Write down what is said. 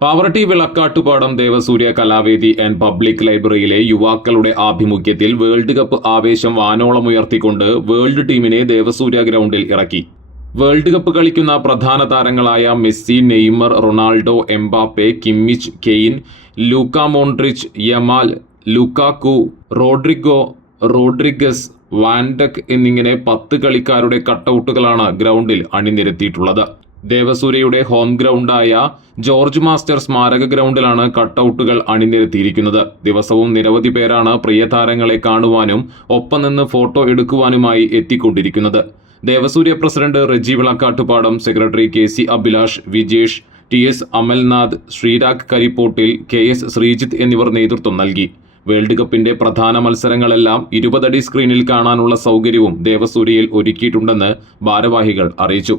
Pavaratti Vilakkattupadam Devasurya കലാവേദി and public ലൈബ്രറിയിലെ യുവാക്കളുടെ ആഭിമുഖ്യത്തിൽ world cup ആവേശം വാനോളമുയർത്തിക്കൊണ്ട് വേൾഡ് ടീമിനെ ദേവസൂര്യ ഗ്രൗണ്ടിൽ ഇറക്കി. വേൾഡ് കപ്പ് കളിക്കുന്ന പ്രധാന താരങ്ങളായ Messi, Neymar, Ronaldo, Mbappe, Kimmich, Kane, Luka Modric, Yamal, Lukaku, Rodriguez, Van Dijk എന്നിങ്ങനെ 10 കളിക്കാരുടെ കട്ടൗട്ടുകളാണ് ഗ്രൗണ്ടിൽ അണിനിരത്തിയിട്ടുള്ളത്. ദേവസൂര്യയുടെ ഹോം ഗ്രൗണ്ടായ ജോർജ് മാസ്റ്റർ സ്മാരക ഗ്രൗണ്ടിലാണ് കട്ടൗട്ടുകൾ അണിനിരത്തിയിരിക്കുന്നത്. ദിവസവും നിരവധി പേരാണ് പ്രിയ താരങ്ങളെ കാണുവാനും ഒപ്പം നിന്ന് ഫോട്ടോ എടുക്കുവാനുമായി എത്തിക്കൊണ്ടിരിക്കുന്നത്. Devasurya president Reji Vilakkattupadam, secretary KC Abhilash, Vijesh, TS Amalnath, Sreerag Karippottil, KS Sreejith എന്നിവർ നേതൃത്വം നൽകി. വേൾഡ് കപ്പിന്റെ പ്രധാന മത്സരങ്ങളെല്ലാം 20 അടി സ്ക്രീനിൽ കാണാനുള്ള സൗകര്യവും ദേവസൂര്യയിൽ ഒരുക്കിയിട്ടുണ്ടെന്ന് ഭാരവാഹികൾ അറിയിച്ചു.